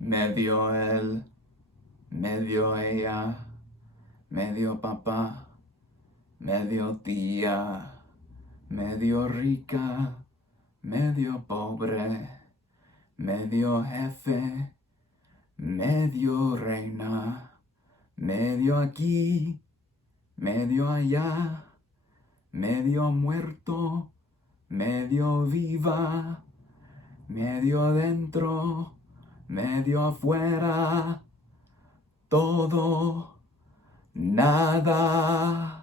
medio él, medio ella, medio papá, medio tía, medio rica, medio pobre, medio jefe, medio reina, medio aquí, medio allá, medio muerto, medio viva, medio adentro, medio afuera, todo, nada.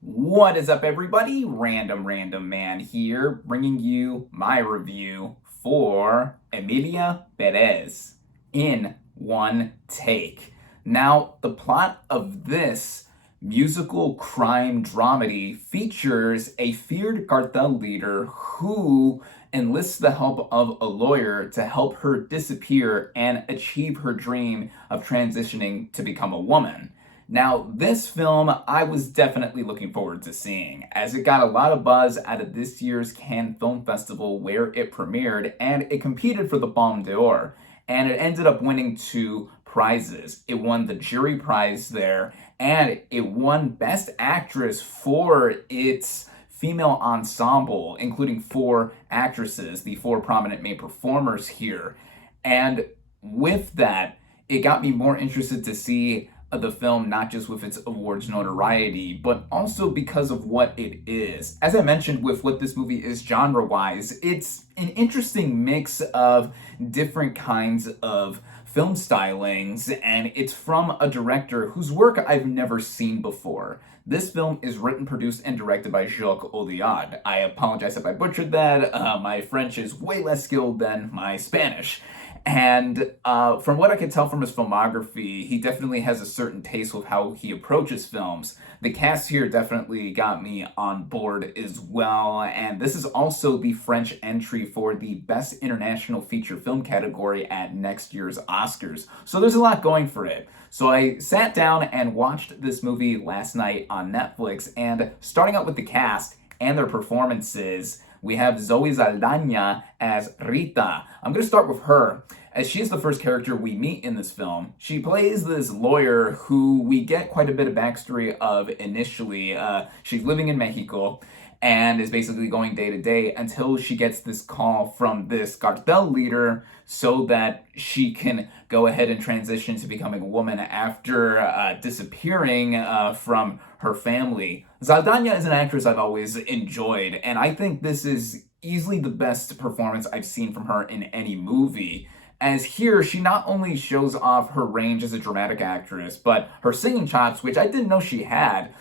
What is up, everybody? Random Random Man here, bringing you my review for Emilia Pérez in one take. Now, the plot of this musical crime dramedy features a feared cartel leader who enlists the help of a lawyer to help her disappear and achieve her dream of transitioning to become a woman. Now, this film I was definitely looking forward to seeing, as it got a lot of buzz out of this year's Cannes Film Festival where it premiered, and it competed for the Palme d'Or, and it ended up winning 2 prizes. It won the jury prize there, and it won Best Actress for its female ensemble, including 4 actresses, the 4 prominent main performers here. And with that, it got me more interested to see the film, not just with its awards notoriety, but also because of what it is. As I mentioned with what this movie is genre-wise, it's an interesting mix of different kinds of film stylings, and it's from a director whose work I've never seen before. This film is written, produced, and directed by Jacques Audiard. I apologize if I butchered that. My French is way less skilled than my Spanish. And from what I can tell from his filmography, he definitely has a certain taste with how he approaches films. The cast here definitely got me on board as well, and this is also the French entry for the Best International Feature Film category at next year's Oscars. So there's a lot going for it. So I sat down and watched this movie last night on Netflix, and starting out with the cast and their performances, we have Zoe Saldana as Rita. I'm going to start with her, as she is the first character we meet in this film. She plays this lawyer who we get quite a bit of backstory of initially. She's living in Mexico and is basically going day to day until she gets this call from this cartel leader so that she can go ahead and transition to becoming a woman after disappearing from her family. Zaldana is an actress I've always enjoyed, and I think this is easily the best performance I've seen from her in any movie. As here, she not only shows off her range as a dramatic actress, but her singing chops, which I didn't know she had,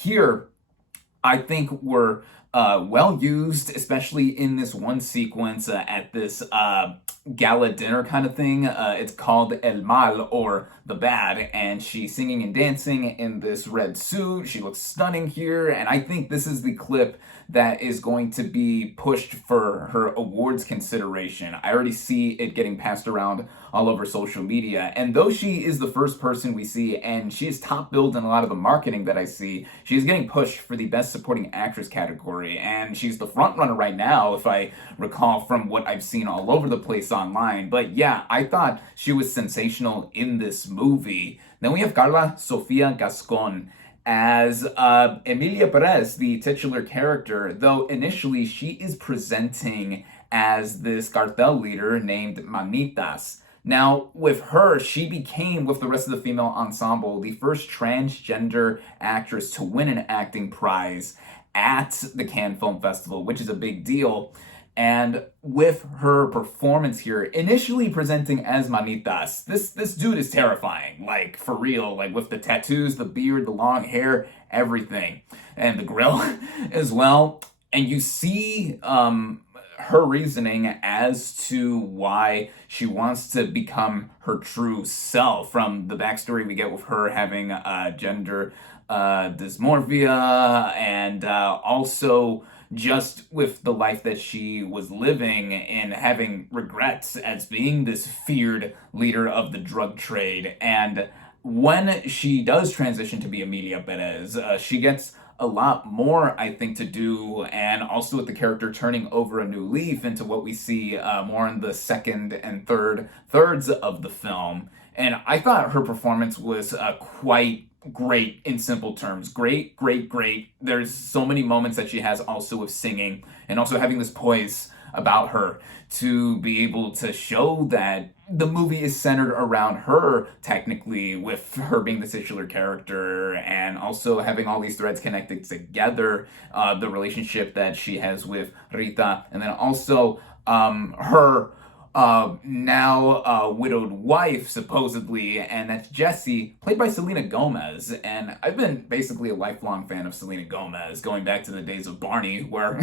here I think were well used, especially in this one sequence at this gala dinner kind of thing. It's called El Mal, or The Bad, and she's singing and dancing in this red suit. She looks stunning here, and I think this is the clip that is going to be pushed for her awards consideration. I already see it getting passed around all over social media, and though she is the first person we see, and she is top billed in a lot of the marketing that I see, she's getting pushed for the Best Supporting Actress category, and she's the front runner right now, if I recall from what I've seen all over the place online. But yeah, I thought she was sensational in this movie. Then we have Carla Sofia Gascon as Emilia Pérez, the titular character, though initially she is presenting as this cartel leader named Manitas. Now, with her, she became, with the rest of the female ensemble, the first transgender actress to win an acting prize at the Cannes Film Festival, which is a big deal. And with her performance here, initially presenting as Manitas, this dude is terrifying, like, for real, like, with the tattoos, the beard, the long hair, everything, and the grill as well. And you see her reasoning as to why she wants to become her true self, from the backstory we get with her having gender dysmorphia, and also just with the life that she was living and having regrets as being this feared leader of the drug trade. And when she does transition to be Emilia Pérez, she gets a lot more, I think, to do, and also with the character turning over a new leaf into what we see more in the second and thirds of the film. And I thought her performance was quite great in simple terms. Great, great, great. There's so many moments that she has also with singing and also having this poise about her to be able to show that the movie is centered around her, technically, with her being the titular character and also having all these threads connected together, the relationship that she has with Rita, and then also her now widowed wife, supposedly, and that's Jessie, played by Selena Gomez. And I've been basically a lifelong fan of Selena Gomez, going back to the days of Barney, where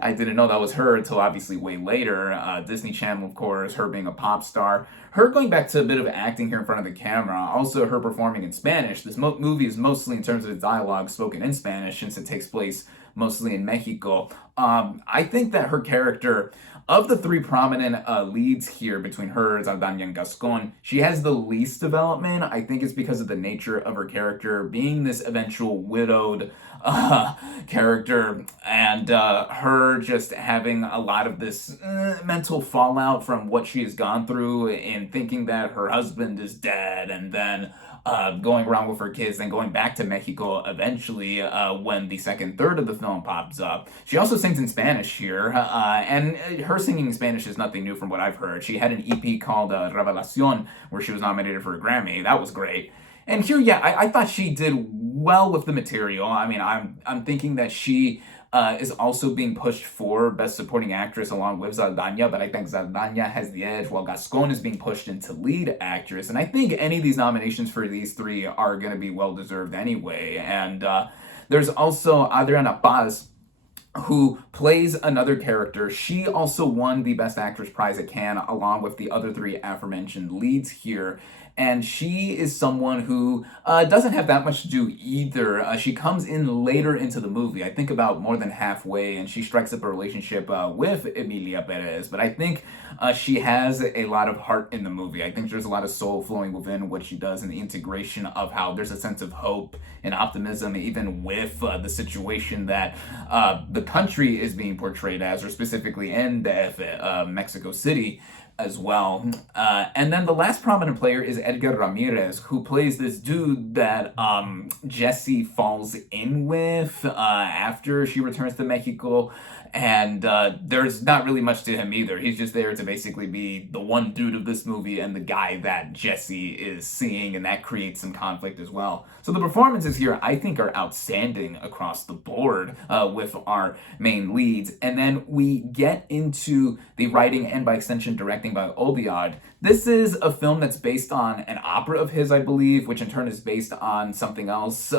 I didn't know that was her until obviously way later. Disney Channel, of course, her being a pop star. Her going back to a bit of acting here in front of the camera, also her performing in Spanish. This movie is mostly, in terms of its dialogue, spoken in Spanish since it takes place mostly in Mexico. I think that her character, of the three prominent leads here between her, Zaldana, and Gascon, she has the least development. I think it's because of the nature of her character being this eventual widowed character, and her just having a lot of this mental fallout from what she has gone through in thinking that her husband is dead, and then going around with her kids, then going back to Mexico eventually when the second third of the film pops up. She also sings in Spanish here, and her singing in Spanish is nothing new from what I've heard. She had an EP called Revelación, where she was nominated for a Grammy. That was great. And here, yeah, I thought she did well with the material. I mean, I'm thinking that she is also being pushed for Best Supporting Actress along with Zaldana, but I think Zaldana has the edge while Gascon is being pushed into Lead Actress. And I think any of these nominations for these three are going to be well-deserved anyway. And there's also Adriana Paz, who plays another character. She also won the Best Actress prize at Cannes along with the other three aforementioned leads here. And she is someone who doesn't have that much to do either. She comes in later into the movie, I think about more than halfway, and she strikes up a relationship with Emilia Pérez. But I think she has a lot of heart in the movie. I think there's a lot of soul flowing within what she does, and the integration of how there's a sense of hope and optimism, even with the situation that the country is being portrayed as, or specifically in DF, Mexico City, as well. And then the last prominent player is Edgar Ramirez, who plays this dude that Jessie falls in with after she returns to Mexico. And there's not really much to him either. He's just there to basically be the one dude of this movie and the guy that Jessie is seeing, and that creates some conflict as well. So the performances here, I think, are outstanding across the board with our main leads. And then we get into the writing and, by extension, directing by Obiad. This is a film that's based on an opera of his, I believe, which in turn is based on something else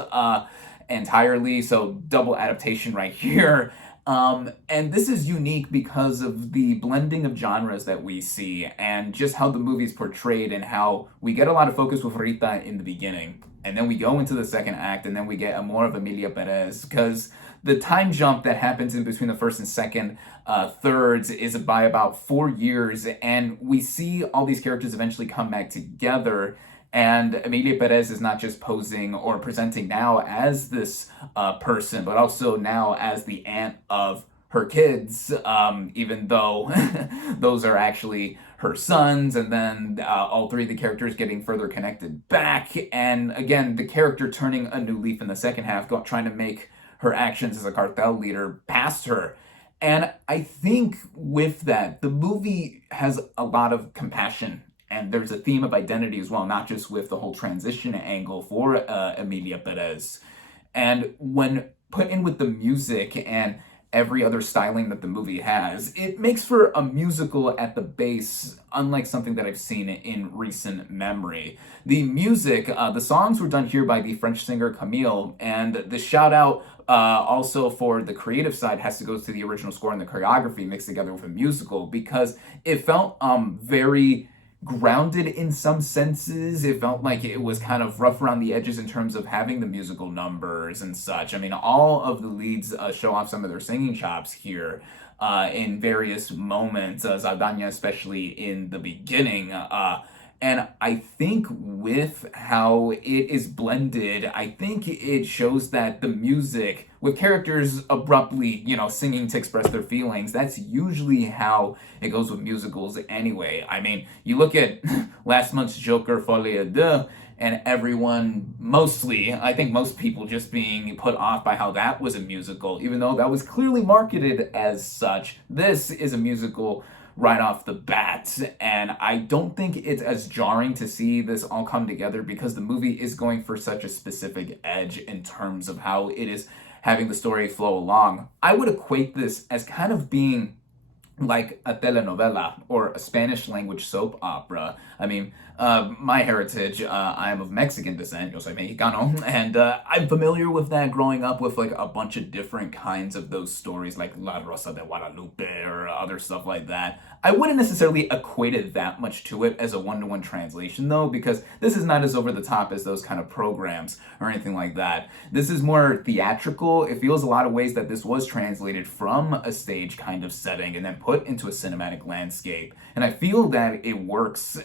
entirely. So double adaptation right here. And this is unique because of the blending of genres that we see and just how the movie's portrayed, and how we get a lot of focus with Rita in the beginning. And then we go into the second act, and then we get more of Emilia Pérez, because the time jump that happens in between the first and second thirds is by about 4 years, and we see all these characters eventually come back together. And Emilia Pérez is not just posing or presenting now as this person, but also now as the aunt of her kids, even though those are actually her sons, and then all three of the characters getting further connected back. And again, the character turning a new leaf in the second half, trying to make her actions as a cartel leader past her. And I think with that, the movie has a lot of compassion. And there's a theme of identity as well, not just with the whole transition angle for Emilia Pérez. And when put in with the music and every other styling that the movie has, it makes for a musical at the base, unlike something that I've seen in recent memory. The music, the songs were done here by the French singer Camille, and the shout out also for the creative side has to go to the original score and the choreography mixed together with a musical, because it felt very grounded in some senses. It felt like it was kind of rough around the edges in terms of having the musical numbers and such. I mean, all of the leads show off some of their singing chops here in various moments, Zaldana especially in the beginning. And I think with how it is blended, I think it shows that the music, with characters abruptly, singing to express their feelings, that's usually how it goes with musicals anyway. I mean, you look at last month's Joker Folie deux, and everyone, mostly, I think most people just being put off by how that was a musical, even though that was clearly marketed as such. This is a musical right off the bat, and I don't think it's as jarring to see this all come together because the movie is going for such a specific edge in terms of how it is having the story flow along. I would equate this as kind of being like a telenovela or a Spanish language soap opera. I mean, my heritage, I am of Mexican descent, yo soy mexicano, and I'm familiar with that growing up with like a bunch of different kinds of those stories like La Rosa de Guadalupe or other stuff like that. I wouldn't necessarily equate it that much to it as a one-to-one translation though, because this is not as over the top as those kind of programs or anything like that. This is more theatrical. It feels a lot of ways that this was translated from a stage kind of setting and then put into a cinematic landscape. And I feel that it works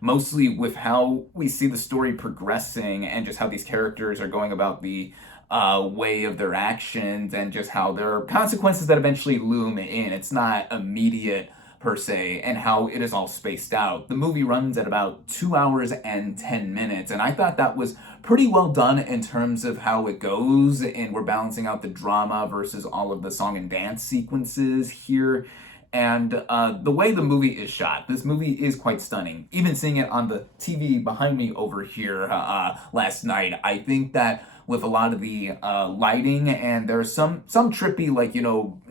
mostly with how we see the story progressing and just how these characters are going about the way of their actions and just how there are consequences that eventually loom in. It's not immediate per se, and how it is all spaced out. The movie runs at about 2 hours and 10 minutes, and I thought that was pretty well done in terms of how it goes, and we're balancing out the drama versus all of the song and dance sequences here. And the way the movie is shot, this movie is quite stunning. Even seeing it on the TV behind me over here last night, I think that with a lot of the lighting, and there's some trippy, like,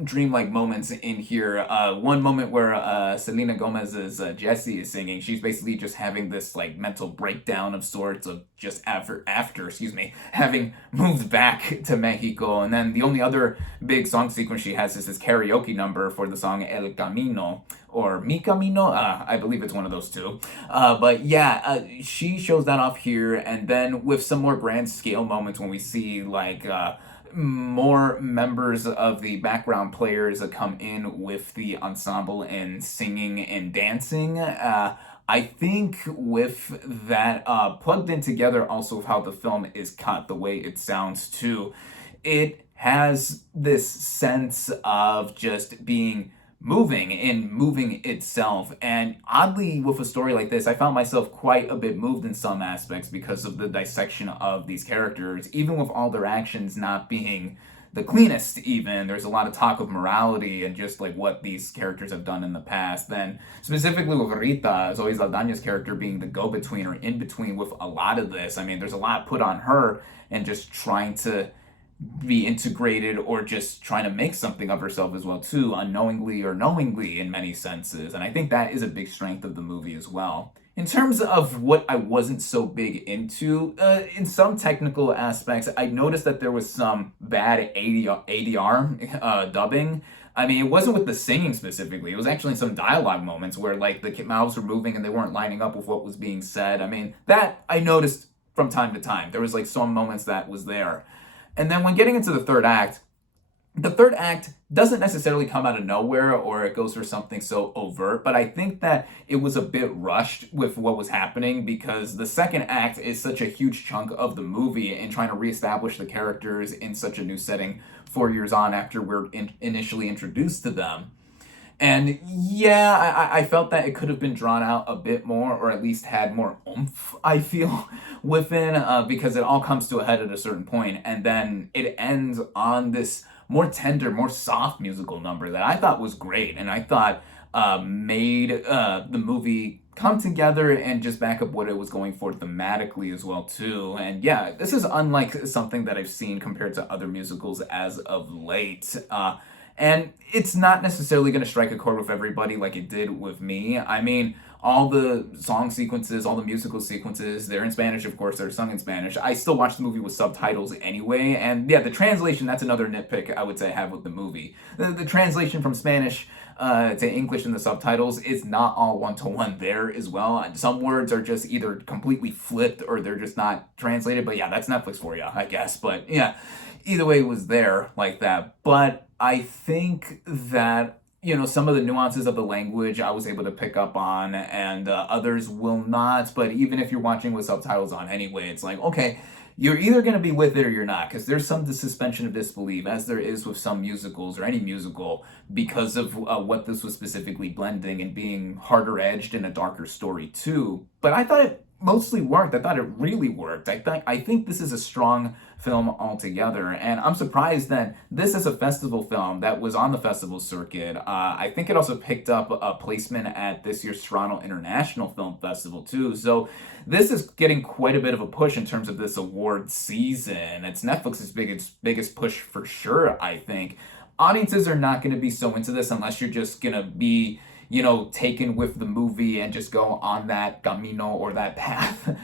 dreamlike moments in here. One moment where Selena Gomez's Jessie is singing, she's basically just having this like mental breakdown of sorts of just after having moved back to Mexico. And then the only other big song sequence she has is this karaoke number for the song El Camino, or Mi Camino, I believe it's one of those two. But yeah, she shows that off here, and then with some more grand scale moments when we see like more members of the background players that come in with the ensemble and singing and dancing. I think with that plugged in together also with how the film is cut, the way it sounds too, it has this sense of just being moving itself. And oddly, with a story like this, I found myself quite a bit moved in some aspects because of the dissection of these characters, even with all their actions not being the cleanest. Even there's a lot of talk of morality and just like what these characters have done in the past. Then specifically with Rita, Zoe Saldana's character being the go-between or in-between with a lot of this. I mean, there's a lot put on her and just trying to be integrated or just trying to make something of herself as well too, unknowingly or knowingly in many senses. And I think that is a big strength of the movie as well. In terms of what I wasn't so big into, in some technical aspects, I noticed that there was some bad ADR dubbing. I mean, it wasn't with the singing specifically. It was actually in some dialogue moments where like the mouths were moving and they weren't lining up with what was being said. I mean, that I noticed from time to time. There was like some moments that was there. And then when getting into the third act doesn't necessarily come out of nowhere or it goes for something so overt, but I think that it was a bit rushed with what was happening because the second act is such a huge chunk of the movie and trying to reestablish the characters in such a new setting 4 years on after we're initially introduced to them. And yeah, I felt that it could have been drawn out a bit more, or at least had more oomph, I feel, within, because it all comes to a head at a certain point, and then it ends on this more tender, more soft musical number that I thought was great, and I thought made the movie come together and just back up what it was going for thematically as well too. And yeah, this is unlike something that I've seen compared to other musicals as of late. And it's not necessarily going to strike a chord with everybody like it did with me. I mean, all the song sequences, all the musical sequences, they're in Spanish, of course, they're sung in Spanish. I still watch the movie with subtitles anyway. And yeah, the translation, that's another nitpick I would say I have with the movie. The translation from Spanish to English in the subtitles is not all one-to-one there as well. Some words are just either completely flipped or they're just not translated. But yeah, that's Netflix for you, I guess. But yeah, either way, it was there like that. But I think that, some of the nuances of the language I was able to pick up on, and others will not. But even if you're watching with subtitles on anyway, it's like, okay, you're either going to be with it or you're not, because there's some suspension of disbelief, as there is with some musicals or any musical, because of what this was specifically blending and being harder edged and a darker story too. But I thought it mostly worked. I thought it really worked. I think this is a strong film altogether, and I'm surprised that this is a festival film that was on the festival circuit. I think it also picked up a placement at this year's Toronto International Film Festival too. So this is getting quite a bit of a push in terms of this award season. It's Netflix's biggest push for sure, I think. Audiences are not going to be so into this unless you're just going to be taken with the movie and just go on that camino or that path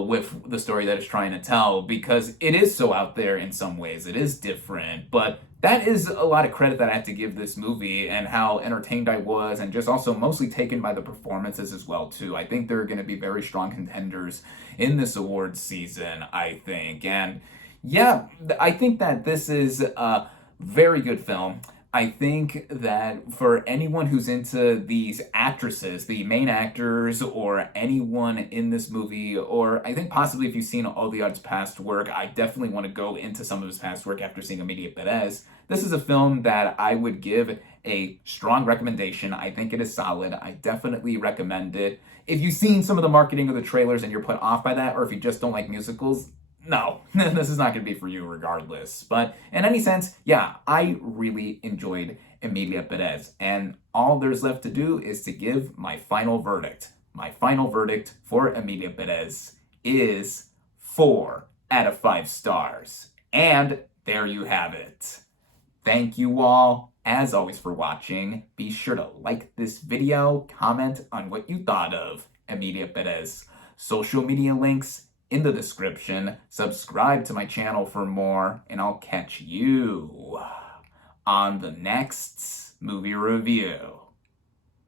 with the story that it's trying to tell, because it is so out there in some ways. It is different, but that is a lot of credit that I have to give this movie and how entertained I was, and just also mostly taken by the performances as well too. I think they're going to be very strong contenders in this awards season, I think. And yeah, I think that this is a very good film. I think that for anyone who's into these actresses, the main actors, or anyone in this movie, or I think possibly if you've seen Olivia's past work, I definitely want to go into some of his past work after seeing Emilia Pérez. This is a film that I would give a strong recommendation. I think it is solid. I definitely recommend it. If you've seen some of the marketing or the trailers and you're put off by that, or if you just don't like musicals, no, this is not going to be for you regardless. But in any sense, yeah, I really enjoyed Emilia Pérez. And all there's left to do is to give my final verdict. My final verdict for Emilia Pérez is 4 out of 5 stars. And there you have it. Thank you all, as always, for watching. Be sure to like this video, comment on what you thought of Emilia Pérez. Social media links in the description. Subscribe to my channel for more, and I'll catch you on the next movie review.